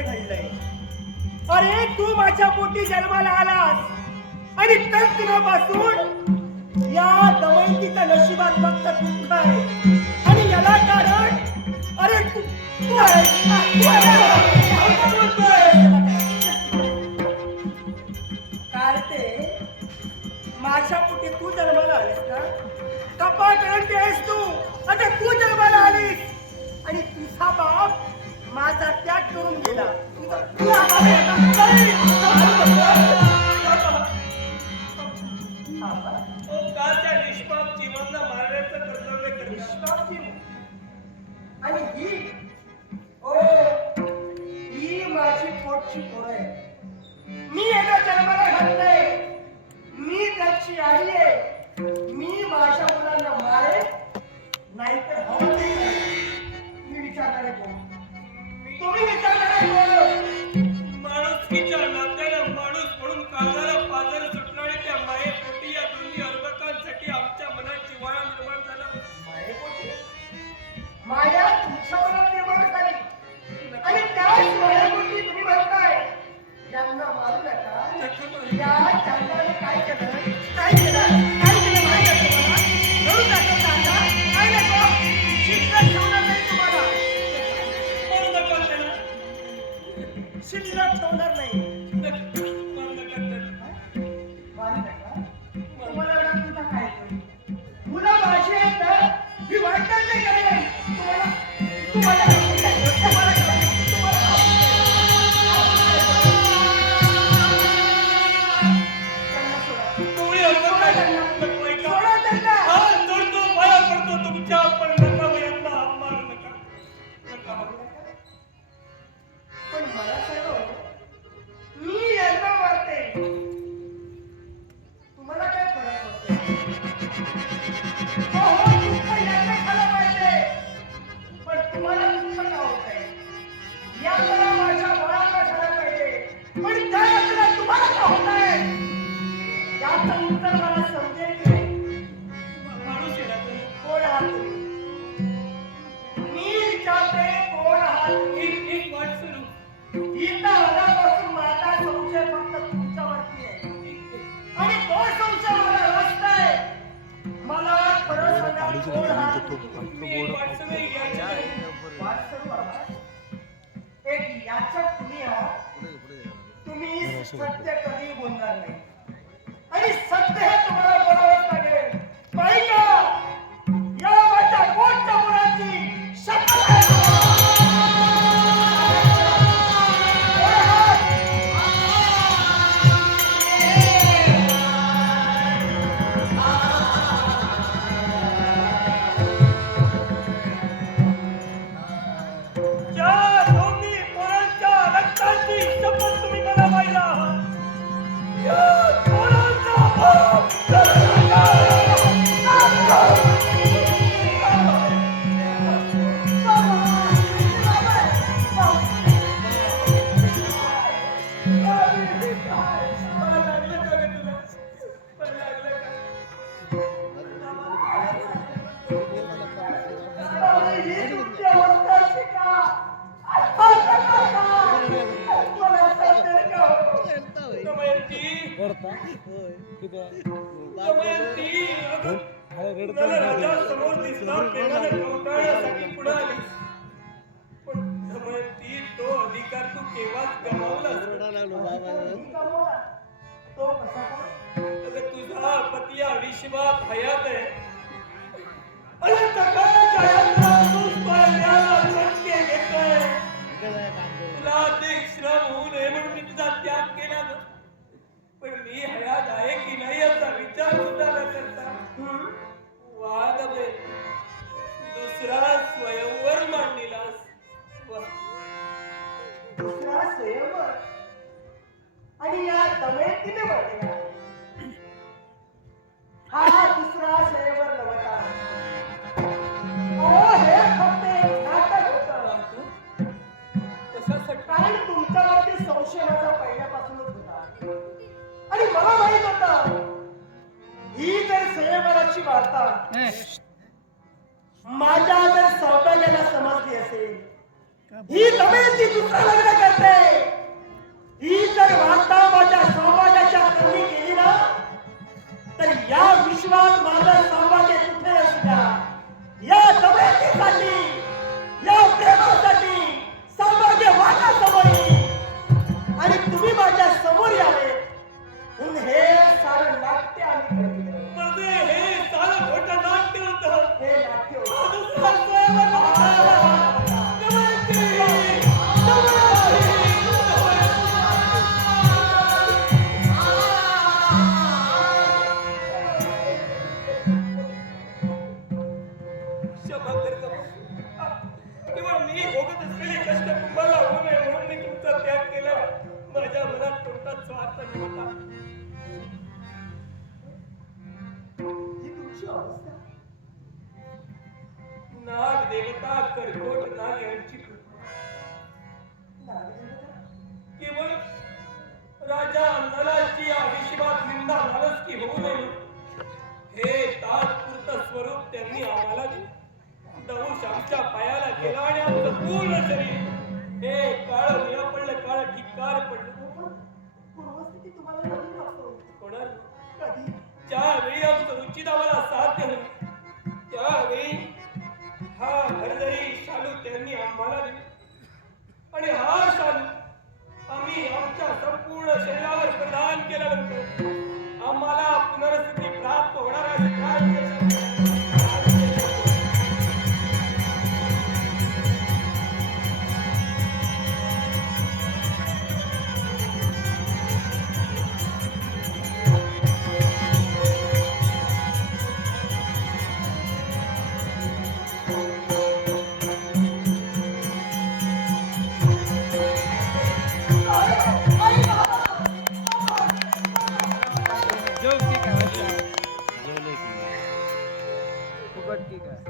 माझ्याकडे घडलंय. अरे तू माझ्या पोटी जन्माला आलास आणि तत्काळपासून या दमयंतीच्या नशिबात फक्त दुःख आहे आणि याला कारण अरे तू कार्ते, माझ्या पोटी तू जन्माला आलीस ना, कपाट रंटी आहेस तू. आता तू जन्माला आलीस आणि तुझा बाप माझा त्याग करून गेला. कालच्या निष्पाप जीवांना मारण्याचं कर्तव्य कर. निष्पाप जीव आणि ही माझी पोटची पोरं आहे. मी याला जन्माला घातलंय. मी त्याची आई आहे. मी माझ्या मुलांना मारे नाही तर मी विचारणारे कोण? तुम्ही विचारणारे कोण? माणुसकीच्या नात्यानं माणूस म्हणून काळजाला पाझर सुटला आणि त्या मायेपोटी या दोन्ही अर्भकांसाठी आमच्या मनात जिव्हाळा निर्माण झाला. मायेपोटी? माया तुमच्या मनात निर्माण झाली आणि त्याच मायापोटी तुम्ही म्हणताय यांना मारू नका. या चांगल्याने काय केलं माहिती आहे तुम्हाला? करू दाखवता आता काय नको शिल्लक ठेवणार नाही तुम्हाला. शिल्लक ठेवणार नाही. तुम्हाला एवढा तुमचा काय येतोय? मुलं माझी आहेत ना, मी वाटत नाही करेन. तुम्हाला पण मला सांगा, मी यांना मारते, तुम्हाला काय फरक पडतो? हो दुःख यांना खायला पाहिजे, पण तुम्हाला दुःख का होत आहे? याला माझ्या मुलांना झालं पाहिजे, पण त्या यातला तुम्हाला का होत आहे? याचं उत्तर मला समजेल की नाही? माणूस कोण आहात तुम्ही? मी विचारते कोण आहात तुम्ही? एक वाट सुरू. इथं आल्यापासून माझा संशय फक्त तुमच्यावरती आहे आणि तो संशय मला रस्त आहे. मला खरं सांगा कोण आहात तुम्ही? वाटसरू आहात? एक याचक तुम्ही आहात. तुम्ही सत्य कधी बोलणार नाही आणि सत्य हे तुम्हाला बोलावंच लागेल. माहिती का? या माझ्या पोटच्या मुलाची शपथ आहे. ज्या दोन्ही पोरांच्या रक्ताची शपथ तुम्ही मला पाहिला आहात, या पोरांचा बाप समोर दिसणार प्रेमाने कवटाळण्यासाठी पुढे आली. पण दमयंती, तो अधिकार तू केव्हाच गमावलास. तो कसा काय? अगं तुझा पती आयुष्यभर हयात आहे आणि सकाळच्या यंत्रात तूच पायाला झटके घेतोय. तुला अधिक श्रम होऊ नये म्हणून मी तुझा त्याग केला ना. पण मी हयात आहे की नाही याचा विचार सुद्धा न करता वाद दुसरा स्वयंवर मांडलेलास. दुसरा स्वयंवर आणि या दमयंतीने मांडलेला हा दुसरा स्वयंवर नव्हता. हे फक्त एक नाटक होतं. कारण तुमच्यावरती संशय माझा पहिल्यापासूनच होता आणि मला माहित होतं ही जर स्वयंवराची वार्ता माझ्या जर सौभाग्याला समजली असेल ही दमयंती दुसरं लग्न करते. ही जर वार्ता माझ्या साम्राज्याच्या कमी केली ना तर या विश्वात माझं साम्राज्य कुठे असू द्या, या दमयंतीसाठी, या प्रेमासाठी साम्राज्य माझ्या समोर येईल आणि तुम्ही माझ्या समोर यावे म्हणून हे सारं नाट्य आम्ही केलं. म्हणजे हे सारं खोटं नाट्य होतं. हे नाट्य होतं. दुसरा स्वयंवर नव्हता. दमयंती, दमयंती. क्षमा कर गं. केवळ मी भोगत असलेले कष्ट तुम्हाला होऊ नये म्हणून मी तुमचा त्याग केला. माझ्या मनात कोणताच स्वार्थ नव्हता. ही तुमची अवस्था. नाग देवता कर्कोट नाग यांची कृपा. नागदेवता, केवळ राजा नलाची आयुष्यात निंदा नालस्की होऊ नये हे तात्पुरतं स्वरूप त्यांनी आम्हाला दिलं. दंश आमच्या पायाला गेला आणि आमचं पूर्ण शरीर हे काळ निळं पडलं, काळ ठिक्कार पडलं. पण पूर्वस्थिती तुम्हाला कधी लागतो? होणार कधी? ज्यावेळी आमचं उचित आम्हाला साध्य होईल त्यावेळी हा भरदरी शालू त्यांनी आम्हाला दिला आणि हा शालू आम्ही आमच्या संपूर्ण शरीरावर प्रदान केल्यानंतर आम्हाला पुनर्स्थिती प्राप्त होणार आहे. जेवले की फुकट की काय